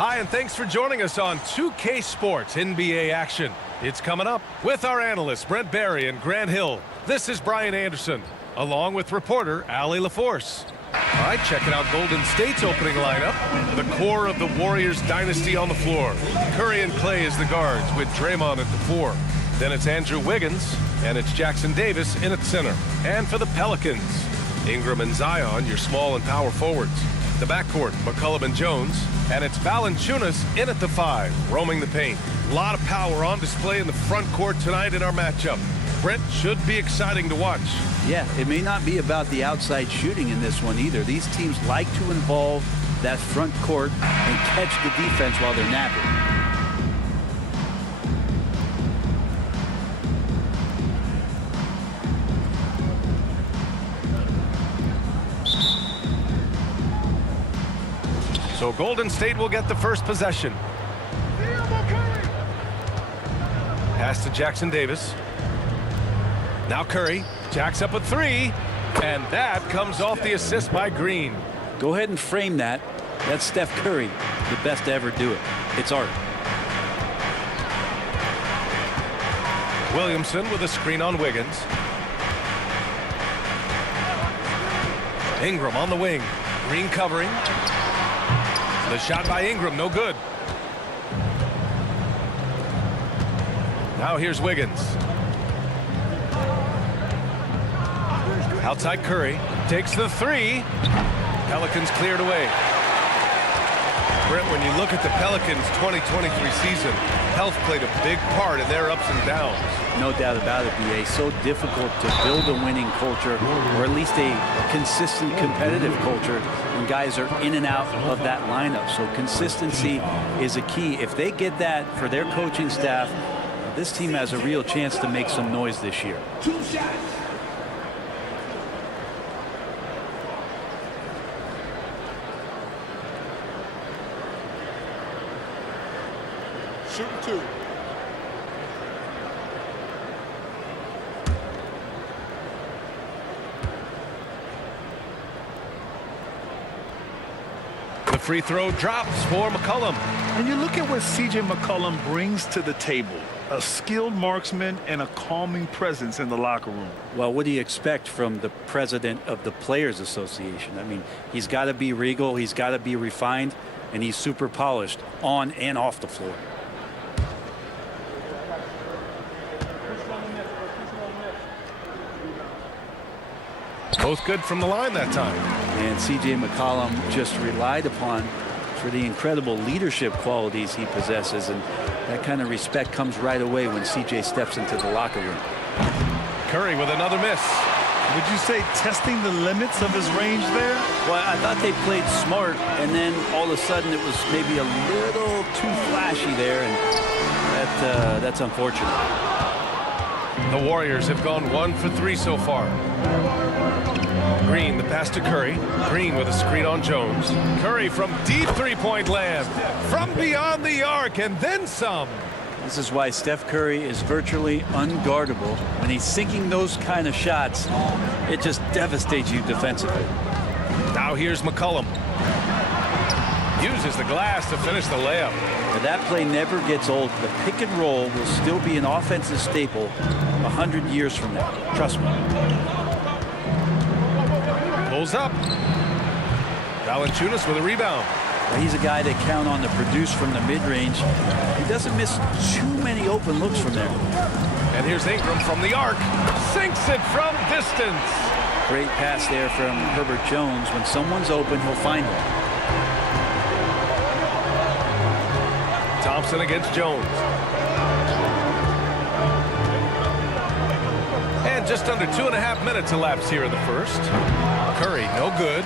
Hi, and thanks for joining us on 2K Sports NBA action. It's coming up with our analysts, Brent Barry and Grant Hill. This is Brian Anderson, along with reporter Allie LaForce. All right, checking out Golden State's opening lineup. The core of the Warriors dynasty on the floor. Curry and Clay as the guards, with Draymond at the 4. Then it's Andrew Wiggins, and it's Jackson Davis in at center. And for the Pelicans, Ingram and Zion, your small and power forwards. The backcourt, McCollum and Jones, and it's Valanciunas in at the 5, roaming the paint. A lot of power on display in the front court tonight in our matchup. Brent, should be exciting to watch. Yeah, it may not be about the outside shooting in this one either. These teams like to involve that front court and catch the defense while they're napping. So Golden State will get the first possession. Pass to Jackson Davis. Now Curry jacks up a 3, and that comes off the assist by Green. Go ahead and frame that. That's Steph Curry, the best to ever do it. It's art. Williamson with a screen on Wiggins. Ingram on the wing. Green covering. The shot by Ingram, no good. Now here's Wiggins. Outside Curry. Takes the 3. Pelicans cleared away. Brent, when you look at the Pelicans' 2023 season, health played a big part in their ups and downs. No doubt about it, B.A. So difficult to build a winning culture, or at least a consistent competitive culture, when guys are in and out of that lineup. So consistency is a key. If they get that for their coaching staff, this team has a real chance to make some noise this year. 2 shots. Shooting 2. The free throw drops for McCollum. And you look at what C.J. McCollum brings to the table. A skilled marksman and a calming presence in the locker room. Well, what do you expect from the president of the Players Association? I mean, he's got to be regal, he's got to be refined, and he's super polished on and off the floor. Both good from the line that time. And C.J. McCollum just relied upon for the incredible leadership qualities he possesses, and that kind of respect comes right away when C.J. steps into the locker room. Curry with another miss. Would you say testing the limits of his range there? Well, I thought they played smart, and then all of a sudden it was maybe a little too flashy there, and that's unfortunate. The Warriors have gone 1 for 3 so far. Green, the pass to Curry. Green with a screen on Jones. Curry from deep three-point land. From beyond the arc, and then some. This is why Steph Curry is virtually unguardable. When he's sinking those kind of shots, it just devastates you defensively. Now here's McCollum. Uses the glass to finish the layup. But that play never gets old. The pick and roll will still be an offensive staple 100 years from now. Trust me. Pulls up. Valanciunas with a rebound. He's a guy they count on to produce from the mid-range. He doesn't miss too many open looks from there. And here's Ingram from the arc. Sinks it from distance. Great pass there from Herbert Jones. When someone's open, he'll find them. Thompson against Jones. And just under 2.5 minutes elapsed here in the first. Curry, no good.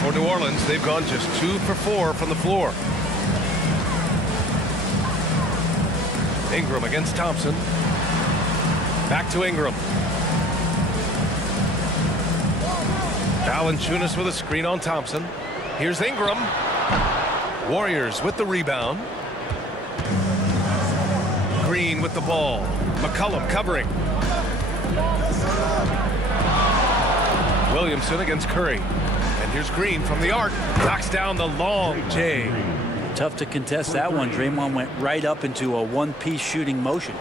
For New Orleans, they've gone just 2 for 4 from the floor. Ingram against Thompson. Back to Ingram. Valanciunas with a screen on Thompson. Here's Ingram. Warriors with the rebound. Green with the ball. McCollum covering. Williamson against Curry. And here's Green from the arc. Knocks down the long J. Tough to contest that one. Draymond went right up into a one-piece shooting motion.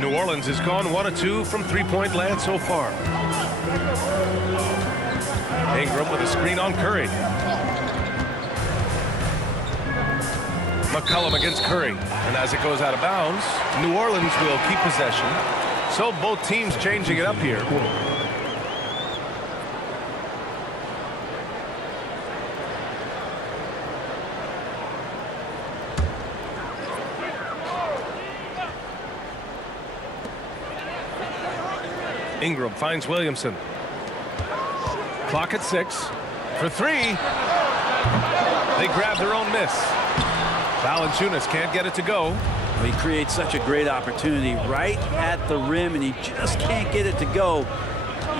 New Orleans has gone 1 of 2 from three-point land so far. Ingram with a screen on Curry. McCollum against Curry. And as it goes out of bounds, New Orleans will keep possession. So both teams changing it up here. Ingram finds Williamson. Clock at 6. For 3. They grab their own miss. Valanciunas can't get it to go. He creates such a great opportunity right at the rim, and he just can't get it to go,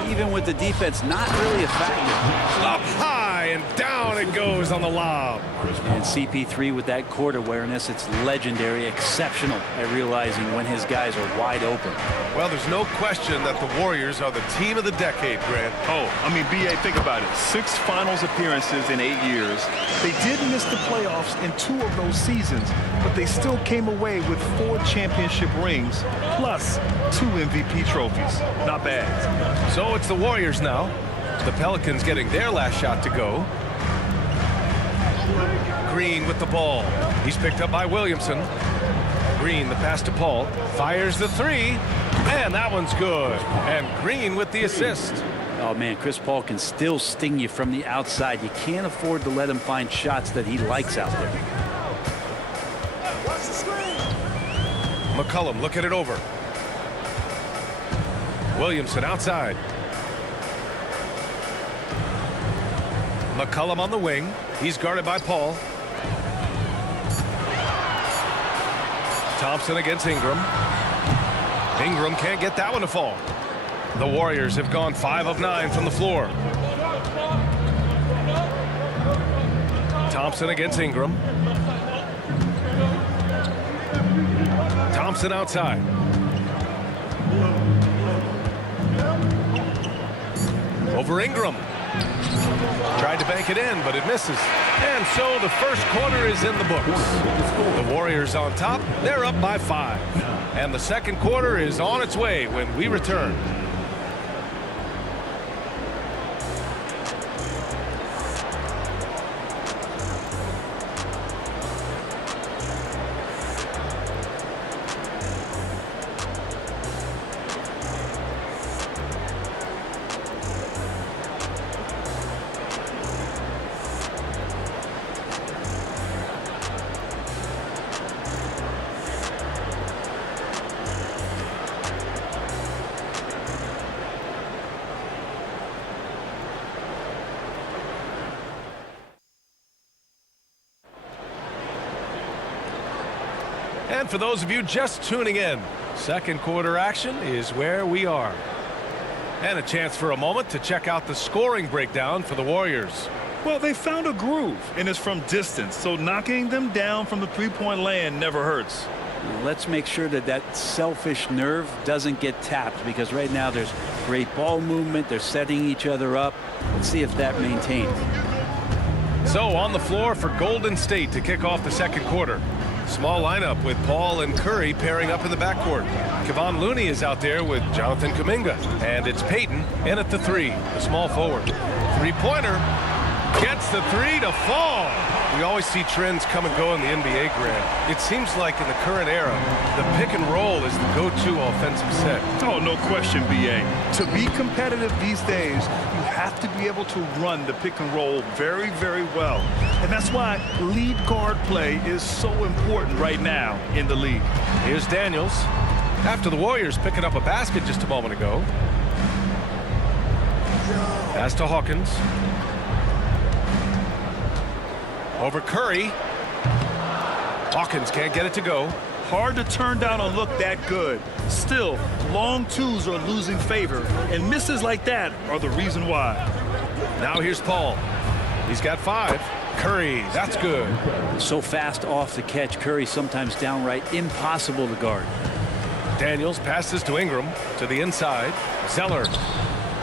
even with the defense not really effective. Up high and down it goes on the lob. And CP3 with that court awareness, it's legendary, exceptional at realizing when his guys are wide open. Well, there's no question that the Warriors are the team of the decade, Grant. Oh, I mean, B.A., think about it. 6 finals appearances in 8 years. They did miss the playoffs in 2 of those seasons, but they still came away with 4 championship rings plus 2 MVP trophies. Not bad. So it's the Warriors now. The Pelicans getting their last shot to go. Green with the ball. He's picked up by Williamson. Green, the pass to Paul. Fires the 3. And that one's good. And Green with the assist. Oh, man, Chris Paul can still sting you from the outside. You can't afford to let him find shots that he likes out there. McCollum looking it over. Williamson outside. McCollum on the wing. He's guarded by Paul. Thompson against Ingram. Ingram can't get that one to fall. The Warriors have gone 5 of 9 from the floor. Thompson against Ingram. Thompson outside. Over Ingram. Tried to bank it in, but it misses. And so the first quarter is in the books. The Warriors on top. They're up by 5. And the second quarter is on its way when we return. And for those of you just tuning in, second quarter action is where we are. And a chance for a moment to check out the scoring breakdown for the Warriors. Well, they found a groove, and it's from distance, so knocking them down from the three-point land never hurts. Let's make sure that that selfish nerve doesn't get tapped, because right now there's great ball movement. They're setting each other up. Let's see if that maintains. So on the floor for Golden State to kick off the second quarter. Small lineup with Paul and Curry pairing up in the backcourt. Kevon Looney is out there with Jonathan Kuminga. And it's Payton in at the 3, the small forward. Three-pointer. Gets the 3 to fall. We always see trends come and go in the NBA, Grant. It seems like in the current era, the pick and roll is the go-to offensive set. Oh, no question, B.A. To be competitive these days, you have to be able to run the pick and roll very, very well. And that's why lead guard play is so important right now in the league. Here's Daniels. After the Warriors picking up a basket just a moment ago. Pass to Hawkins. Over Curry. Hawkins can't get it to go. Hard to turn down a look that good. Still, long twos are losing favor, and misses like that are the reason why. Now here's Paul. He's got 5. Curry, that's good. So fast off the catch. Curry sometimes downright impossible to guard. Daniels passes to Ingram to the inside. Zeller.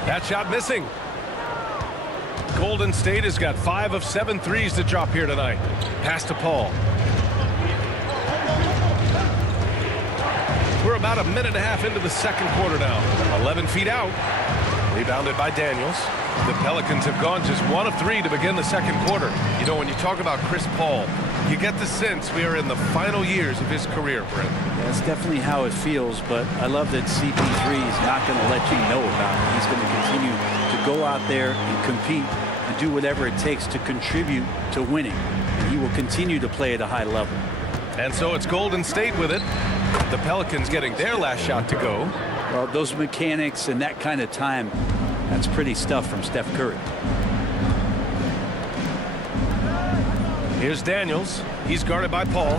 That shot missing. Golden State has got 5 of 7 threes to drop here tonight. Pass to Paul. We're about a minute and a half into the second quarter now. 11 feet out. Rebounded by Daniels. The Pelicans have gone just 1 of 3 to begin the second quarter. You know, when you talk about Chris Paul, you get the sense we are in the final years of his career, Brent. That's definitely how it feels, but I love that CP3 is not going to let you know about it. He's going to continue to go out there and compete and do whatever it takes to contribute to winning. And he will continue to play at a high level. And so it's Golden State with it. The Pelicans getting their last shot to go. Well, those mechanics and that kind of time, that's pretty stuff from Steph Curry. Here's Daniels. He's guarded by Paul.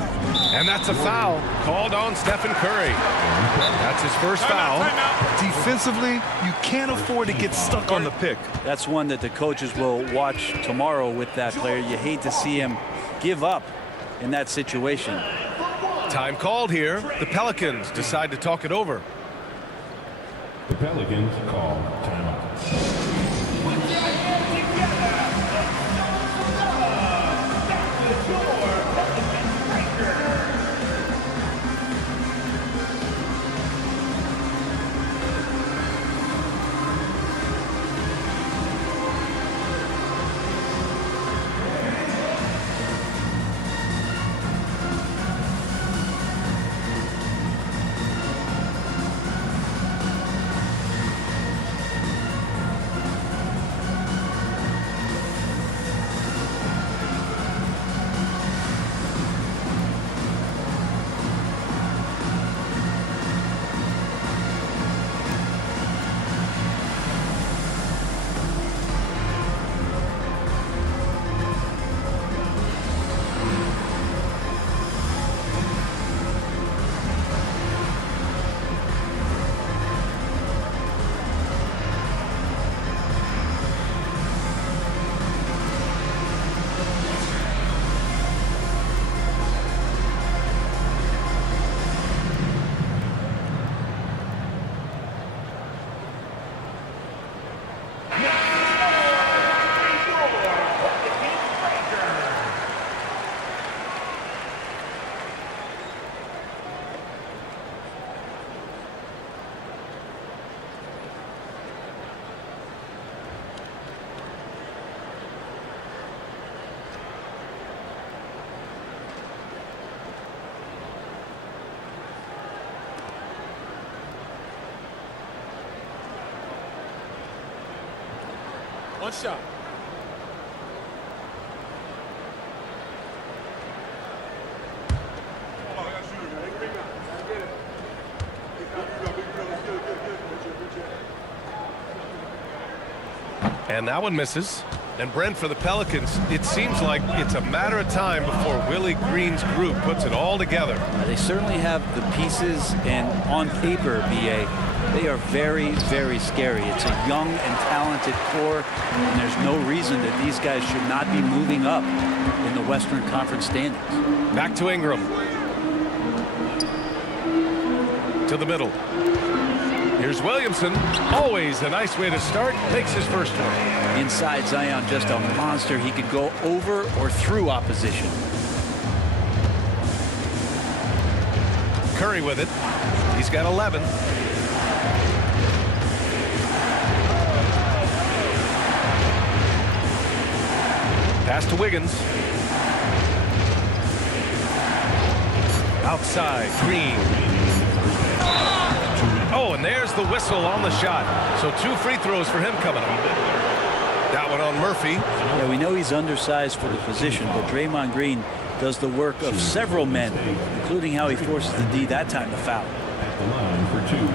And that's a foul called on Stephen Curry. That's his first foul. Defensively, you can't afford to get stuck on the pick. That's one that the coaches will watch tomorrow with that player. You hate to see him give up in that situation. Time called here. The Pelicans decide to talk it over. The Pelicans call timeout. One shot. And that one misses. And Brent, for the Pelicans, it seems like it's a matter of time before Willie Green's group puts it all together. They certainly have the pieces, and on paper, BA, they are very, very scary. It's a young and talented core, and there's no reason that these guys should not be moving up in the Western Conference standings. Back to Ingram. To the middle. Here's Williamson. Always a nice way to start. Makes his first one. Inside Zion, just a monster. He could go over or through opposition. Curry with it. He's got 11. Pass to Wiggins. Outside, Green. Oh, and there's the whistle on the shot. So 2 free throws for him coming up. That one on Murphy. Yeah, we know he's undersized for the position, but Draymond Green does the work of several men, including how he forces the D that time to foul. At the line for 2.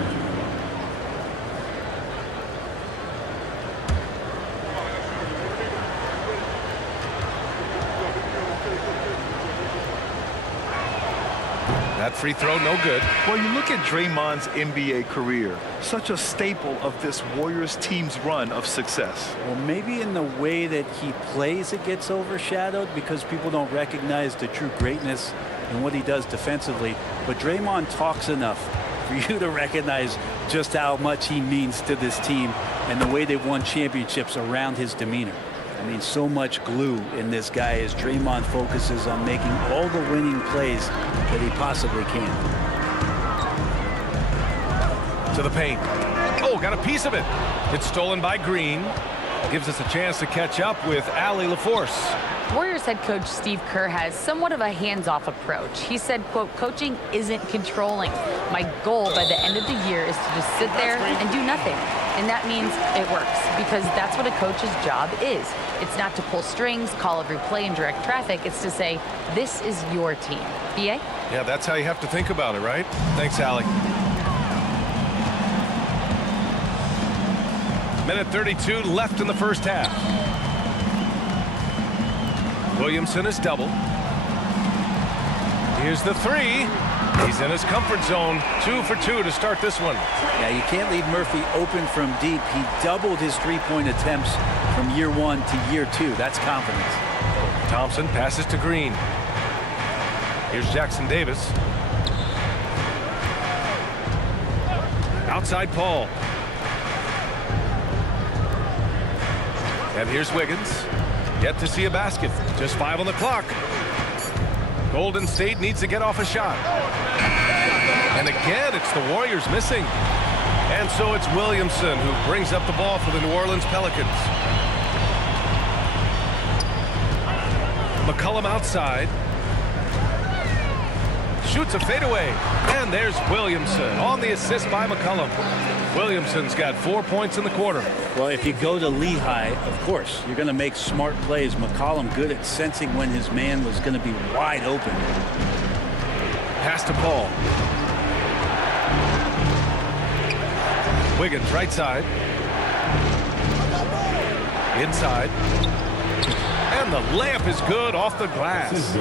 That free throw, no good. Well, you look at Draymond's NBA career, such a staple of this Warriors team's run of success. Well, maybe in the way that he plays it gets overshadowed because people don't recognize the true greatness in what he does defensively. But Draymond talks enough for you to recognize just how much he means to this team and the way they've won championships around his demeanor. I mean, so much glue in this guy as Draymond focuses on making all the winning plays that he possibly can. To the paint. Oh, got a piece of it. It's stolen by Green. Gives us a chance to catch up with Allie LaForce. Warriors head coach Steve Kerr has somewhat of a hands-off approach. He said, quote, coaching isn't controlling. My goal by the end of the year is to just sit there and do nothing. And that means it works, because that's what a coach's job is. It's not to pull strings, call every play, and direct traffic. It's to say, this is your team. B.A.? Yeah, that's how you have to think about it, right? Thanks, Allie. Minute 32 left in the first half. Williamson is double. Here's the three. He's in his comfort zone. 2 for 2 to start this one. Yeah, you can't leave Murphy open from deep. He doubled his three-point attempts from year 1 to year 2. That's confidence. Thompson passes to Green. Here's Jackson Davis. Outside Paul. And here's Wiggins. Yet to see a basket. Just 5 on the clock. Golden State needs to get off a shot. And again, it's the Warriors missing. And so it's Williamson who brings up the ball for the New Orleans Pelicans. McCollum outside. Shoots a fadeaway. And there's Williamson on the assist by McCollum. Williamson's got 4 points in the quarter. Well, if you go to Lehigh, of course, you're going to make smart plays. McCollum good at sensing when his man was going to be wide open. Pass to Paul. Wiggins right side. Inside. And the layup is good off the glass.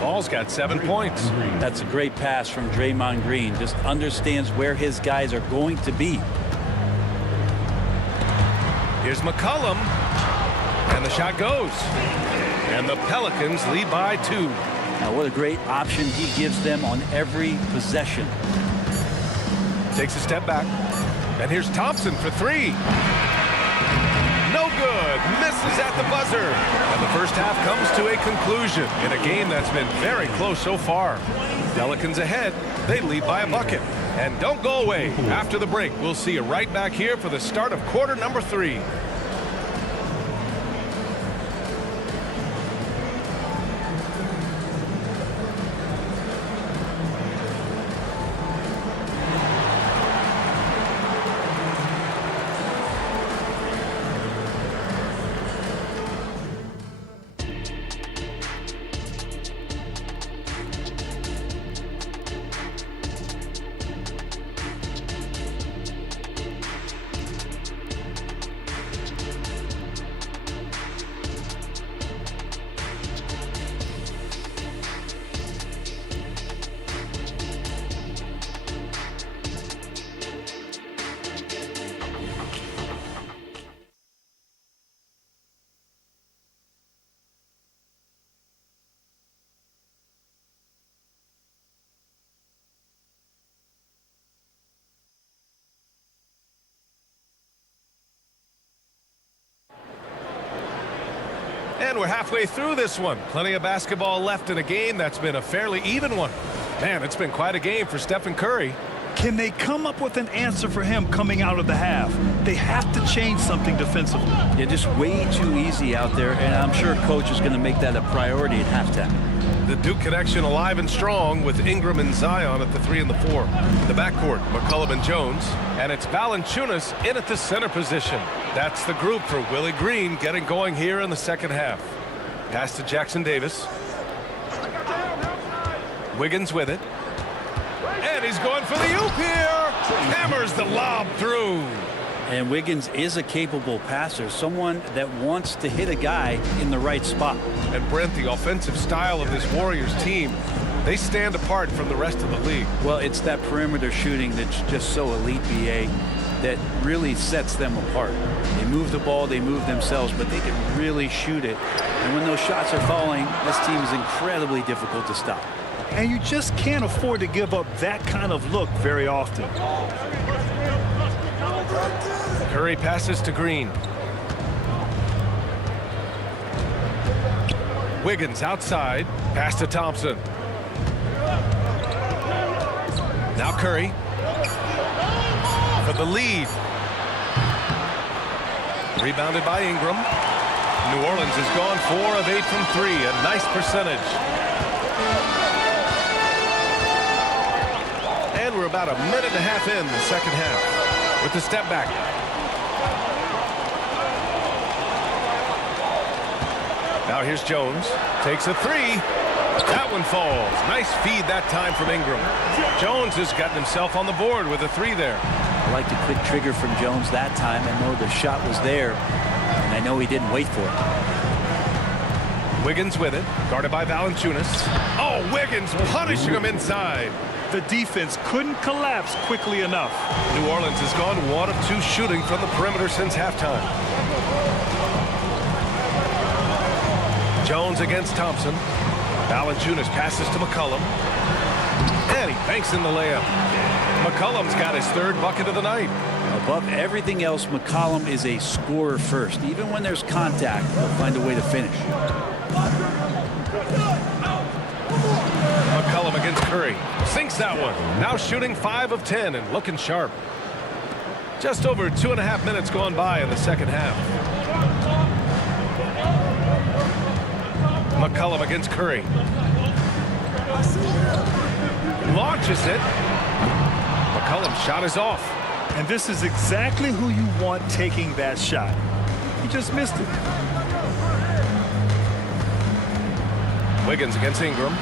Paul's got 7 points. That's a great pass from Draymond Green. Just understands where his guys are going to be. Here's McCollum. And the shot goes. And the Pelicans lead by 2. Now, what a great option he gives them on every possession. Takes a step back. And here's Thompson for 3. No good. Misses at the buzzer. And the first half comes to a conclusion in a game that's been very close so far. Pelicans ahead. They lead by a bucket. And don't go away. After the break, we'll see you right back here for the start of quarter number 3. And we're halfway through this one. Plenty of basketball left in a game that's been a fairly even one. Man, it's been quite a game for Stephen Curry. Can they come up with an answer for him coming out of the half? They have to change something defensively. Yeah, just way too easy out there, and I'm sure coach is going to make that a priority at halftime. The Duke connection alive and strong with Ingram and Zion at the 3 and the 4. The backcourt, McCollum and Jones. And it's Valanciunas in at the center position. That's the group for Willie Green getting going here in the second half. Pass to Jackson Davis. Wiggins with it. And he's going for the oop here. Hammers the lob through. And Wiggins is a capable passer, someone that wants to hit a guy in the right spot. And Brent, the offensive style of this Warriors team, they stand apart from the rest of the league. Well, it's that perimeter shooting that's just so elite, BA, that really sets them apart. They move the ball, they move themselves, but they can really shoot it. And when those shots are falling, this team is incredibly difficult to stop. And you just can't afford to give up that kind of look very often. Curry passes to Green. Wiggins outside. Pass to Thompson. Now Curry. for the lead. Rebounded by Ingram. New Orleans has gone 4 of 8 from 3. A nice percentage. And we're about a minute and a half in the second half with the step back. Now here's Jones. Takes a 3. That one falls. Nice feed that time from Ingram. Jones has gotten himself on the board with a 3 there. I like the quick trigger from Jones that time. I know the shot was there, and I know he didn't wait for it. Wiggins with it, guarded by Valanciunas. Oh, Wiggins punishing him inside. The defense couldn't collapse quickly enough. New Orleans has gone 1 of 2 shooting from the perimeter since halftime. Jones against Thompson. Valanciunas passes to McCollum. And he banks in the layup. McCollum's got his 3rd bucket of the night. Above everything else, McCollum is a scorer first. Even when there's contact, he'll find a way to finish. McCollum against Curry. Sinks that one. Now shooting 5 of 10 and looking sharp. Just over 2.5 minutes gone by in the second half. McCollum against Curry. Launches it. McCollum's shot is off. And this is exactly who you want taking that shot. He just missed it. Wiggins against Ingram.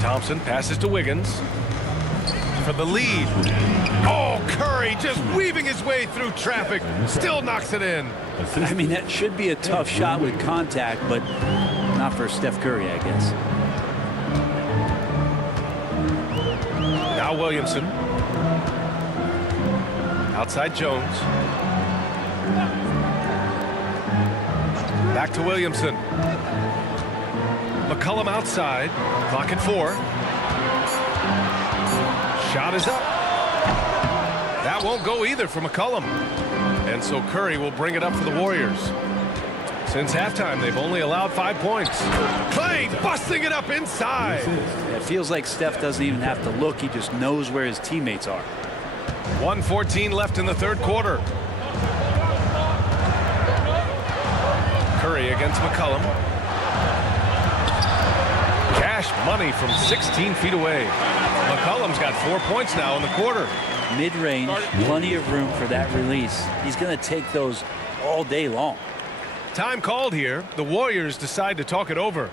Thompson passes to Wiggins for the lead. Oh, Curry just weaving his way through traffic. Still knocks it in. I mean, that should be a tough shot with contact, but not for Steph Curry, I guess. Now Williamson. Outside Jones. Back to Williamson. McCollum outside. Clock at 4. Shot is up. That won't go either for McCollum. And so Curry will bring it up for the Warriors. Since halftime, they've only allowed 5 points. Clay busting it up inside. It feels like Steph doesn't even have to look. He just knows where his teammates are. 1:14 left in the 3rd quarter. Curry against McCollum. Cash money from 16 feet away. McCollum's got 4 points now in the quarter. Mid-range, plenty of room for that release. He's going to take those all day long. Time called here. The Warriors decide to talk it over.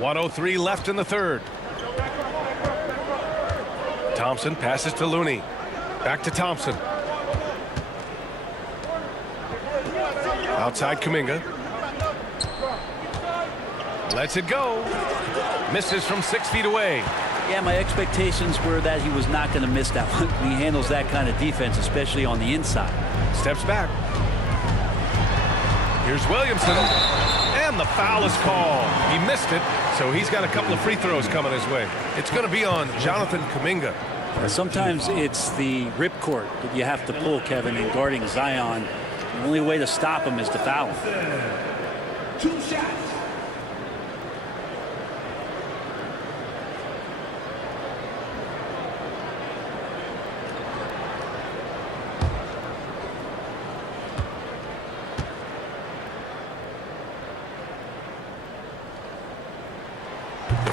.103 left in the 3rd. Thompson passes to Looney. Back to Thompson. Outside Kuminga. Lets it go. Misses from 6 feet away. Yeah, my expectations were that he was not going to miss that one. He handles that kind of defense, especially on the inside. Steps back. Here's Williamson. And the foul is called. He missed it, so he's got a couple of free throws coming his way. It's going to be on Jonathan Kuminga. Sometimes it's the ripcord that you have to pull, Kevin, in guarding Zion. The only way to stop him is to foul him. 2 shots.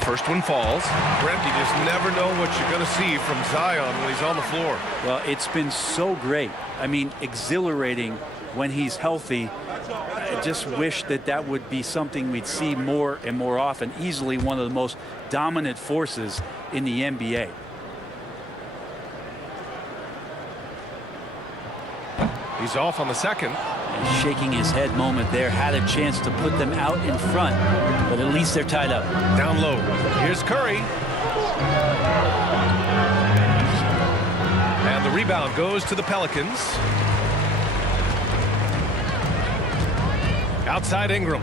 First one falls. Brent, you just never know what you're going to see from Zion when he's on the floor. Well, it's been so great. I mean, exhilarating when he's healthy. I just wish that that would be something we'd see more and more often. Easily one of the most dominant forces in the NBA. He's off on the second. And shaking his head moment there. Had a chance to put them out in front, but at least they're tied up. Down low. Here's Curry. And the rebound goes to the Pelicans. Outside Ingram.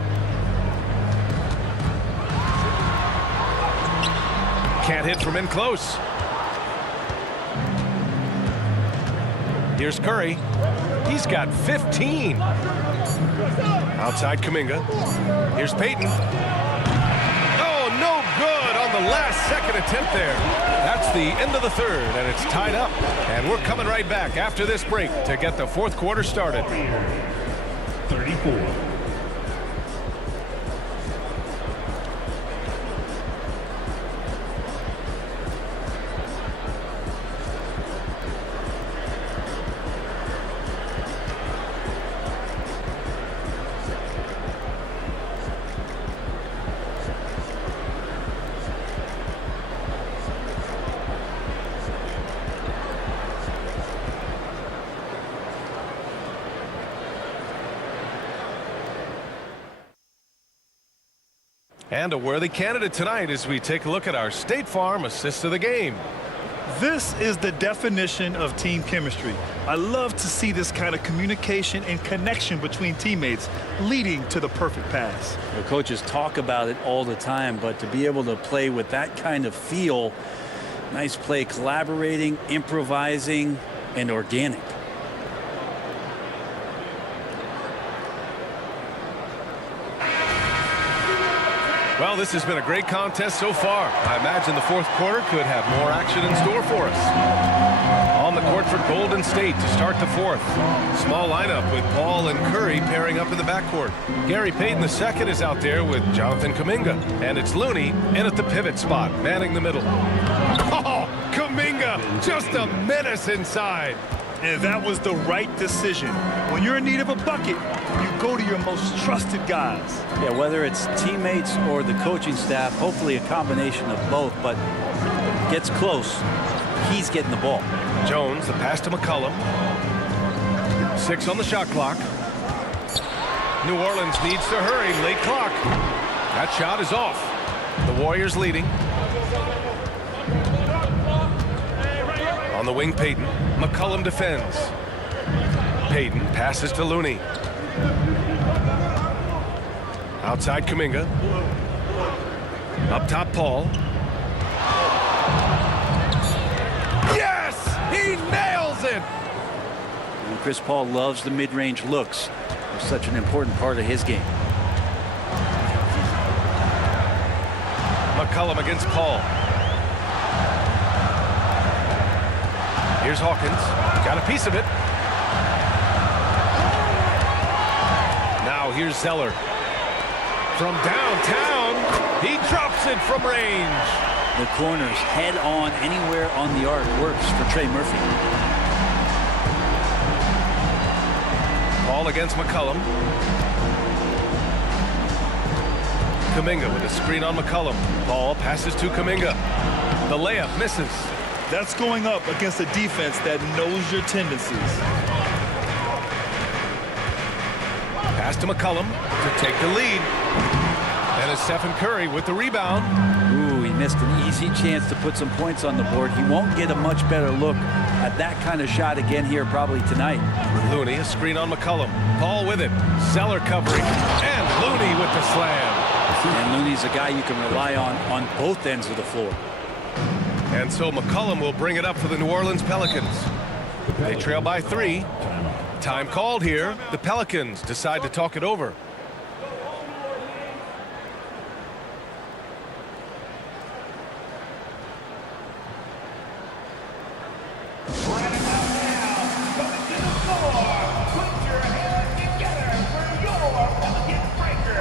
Can't hit from in close. Here's Curry. He's got 15. Outside Kuminga. Here's Payton. Oh, no good on the last second attempt there. That's the end of the third, and it's tied up. And we're coming right back after this break to get the fourth quarter started. 34. And a worthy candidate tonight as we take a look at our State Farm assist of the game. This is the definition of team chemistry. I love to see this kind of communication and connection between teammates leading to the perfect pass. The coaches talk about it all the time, but to be able to play with that kind of feel, nice play, collaborating, improvising, and organic. Well, this has been a great contest so far. I imagine the fourth quarter could have more action in store for us. On the court for Golden State to start the fourth. Small lineup with Paul and Curry pairing up in the backcourt. Gary Payton II is out there with Jonathan Kuminga. And it's Looney in at the pivot spot, manning the middle. Oh, Kuminga, just a menace inside. And that was the right decision. When you're in need of a bucket, you go to your most trusted guys. Yeah, whether it's teammates or the coaching staff, hopefully a combination of both, but gets close, he's getting the ball. Jones, the pass to McCollum. 6 on the shot clock. New Orleans needs to hurry, late clock. That shot is off. The Warriors leading. On the wing, Payton. McCollum defends. Payton passes to Looney. Outside Kuminga. Up top, Paul. Yes! He nails it! And Chris Paul loves the mid-range looks. They're such an important part of his game. McCollum against Paul. Here's Hawkins. Got a piece of it. Now here's Zeller. From downtown, he drops it from range. The corners head on anywhere on the arc works for Trey Murphy. Ball against McCollum. Kuminga with a screen on McCollum. Ball passes to Kuminga. The layup misses. That's going up against a defense that knows your tendencies. Pass to McCollum to take the lead. And it's Stephen Curry with the rebound. Ooh, he missed an easy chance to put some points on the board. He won't get a much better look at that kind of shot again here probably tonight. Looney, a screen on McCollum. Paul with it. Zeller covering. And Looney with the slam. And Looney's a guy you can rely on both ends of the floor. And so McCollum will bring it up for the New Orleans Pelicans. They trail by 3. Time called here. The Pelicans decide to talk it over. Right about now, coming to the floor. Put your hands together for your Pelican breaker.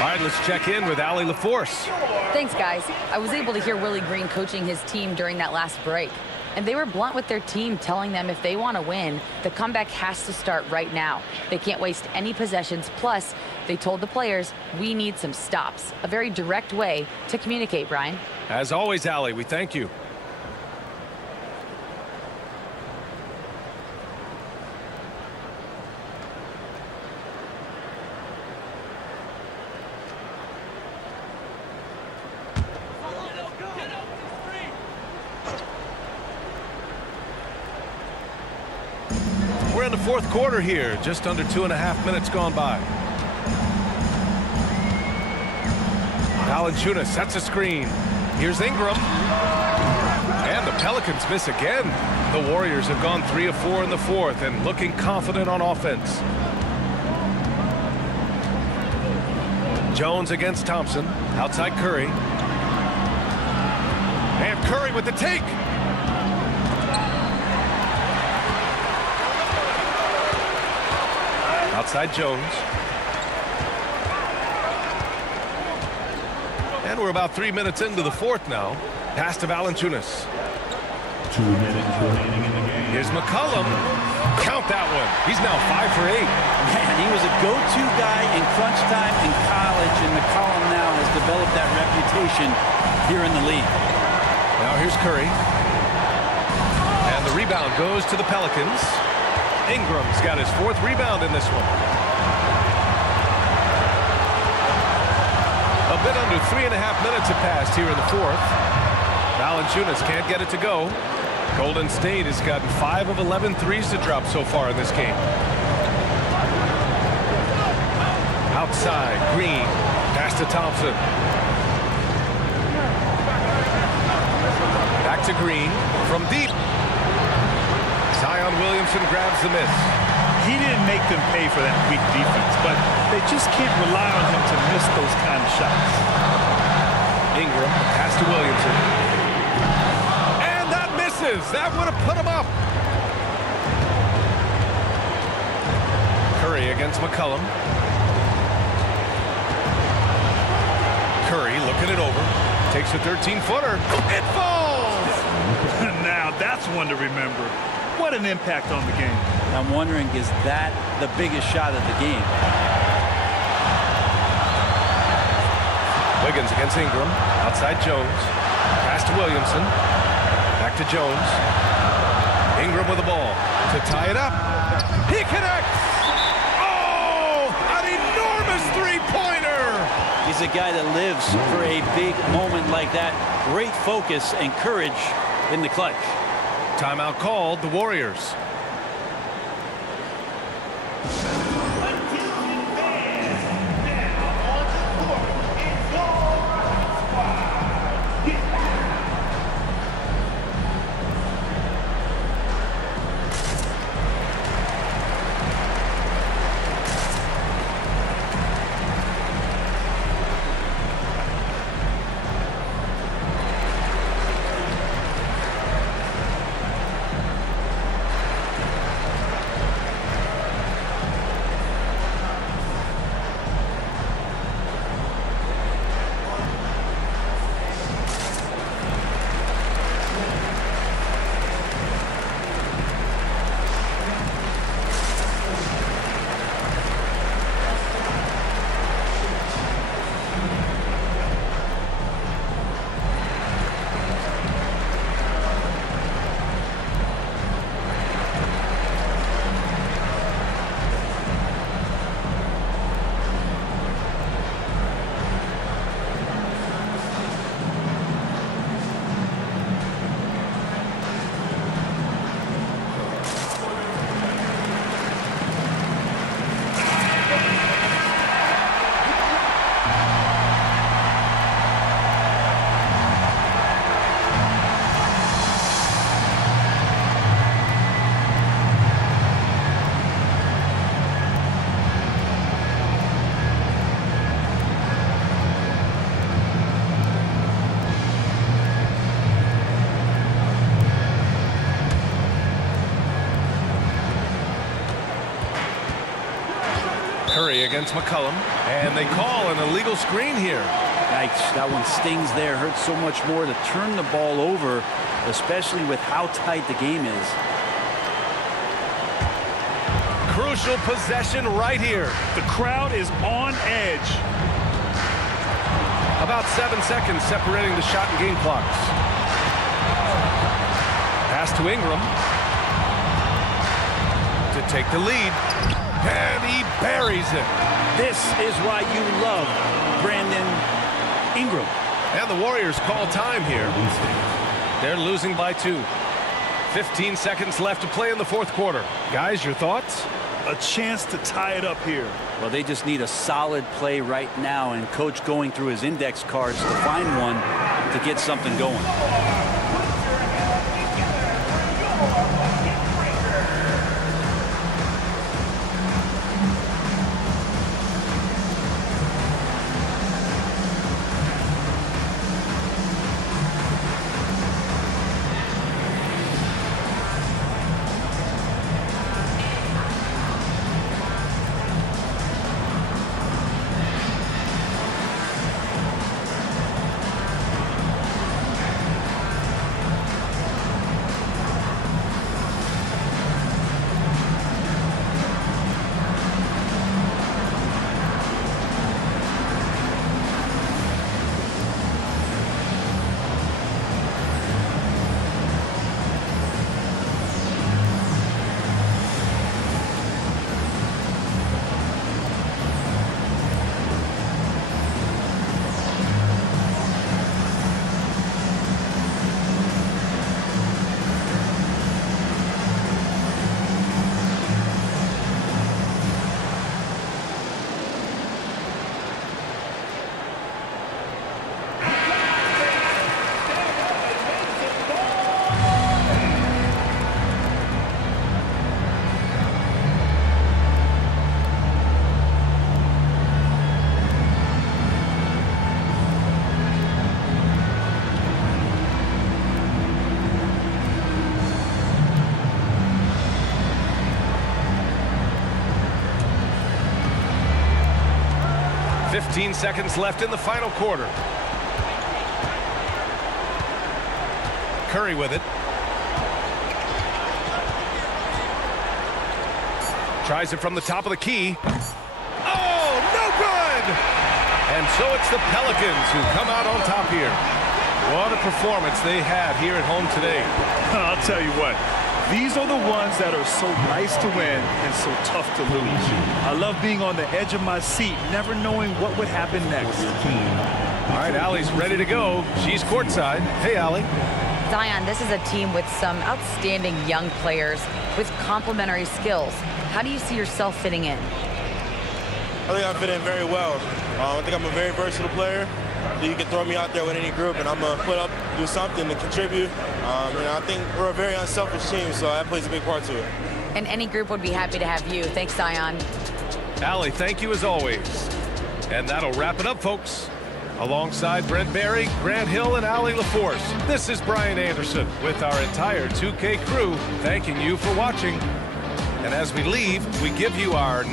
All right, let's check in with Allie LaForce. Thanks, guys. I was able to hear Willie Green coaching his team during that last break. And they were blunt with their team, telling them if they want to win, the comeback has to start right now. They can't waste any possessions. Plus, they told the players, we need some stops. A very direct way to communicate, Brian. As always, Allie, we thank you. We're in the fourth quarter here, just under 2.5 minutes gone by. Valanciunas sets a screen. Here's Ingram. And the Pelicans miss again. The Warriors have gone 3 of 4 in the fourth and looking confident on offense. Jones against Thompson. Outside Curry. And Curry with the take. Outside Jones. And we're about 3 minutes into the fourth now. Pass to Valanciunas. 2 minutes remaining in the game. Here's McCollum. Count that one. He's now 5 for 8. Man, he was a go-to guy in crunch time in college, and McCollum now has developed that reputation here in the league. Now here's Curry. And the rebound goes to the Pelicans. Ingram's got his 4th rebound in this one. A bit under 3.5 minutes have passed here in the fourth. Valanciunas can't get it to go. Golden State has gotten 5 of 11 threes to drop so far in this game. Outside, Green. Pass to Thompson. Back to Green. From deep. Zion Williamson grabs the miss. He didn't make them pay for that weak defense, but they just can't rely on him to miss those kind of shots. Ingram, pass to Williamson. And that misses. That would have put him up. Curry against McCollum. Curry looking it over. Takes a 13-footer. It falls! Now that's one to remember. What an impact on the game. I'm wondering, is that the biggest shot of the game? Wiggins against Ingram. Outside Jones. Pass to Williamson. Back to Jones. Ingram with the ball to tie it up. He connects! Oh! An enormous three-pointer! He's a guy that lives for a big moment like that. Great focus and courage in the clutch. Timeout called, the Warriors. against McCollum. And they call an illegal screen here. Yikes, that one stings there. Hurts so much more to turn the ball over, especially with how tight the game is. Crucial possession right here. The crowd is on edge. About 7 seconds separating the shot and game clocks. Pass to Ingram. To take the lead. And he buries it. This is why you love Brandon Ingram. And the Warriors call time here. They're losing by 2. 15 seconds left to play in the fourth quarter. Guys, your thoughts? A chance to tie it up here. Well, they just need a solid play right now, and coach going through his index cards to find one to get something going. Fifteen seconds left in the final quarter. Curry with it. Tries it from the top of the key. Oh, no good! And so it's the Pelicans who come out on top here. What a performance they had here at home today. I'll tell you what. These are the ones that are so nice to win and so tough to lose. I love being on the edge of my seat, never knowing what would happen next. All right, Allie's ready to go. She's courtside. Hey, Allie. Zion, this is a team with some outstanding young players with complementary skills. How do you see yourself fitting in? I think I fit in very well. I think I'm a very versatile player. You can throw me out there with any group, and I'm going to put up, do something to contribute. And I think we're a very unselfish team, so that plays a big part to it. And any group would be happy to have you. Thanks, Zion. Allie, thank you as always. And that'll wrap it up, folks. Alongside Brent Barry, Grant Hill, and Allie LaForce, this is Brian Anderson with our entire 2K crew thanking you for watching. And as we leave, we give you our new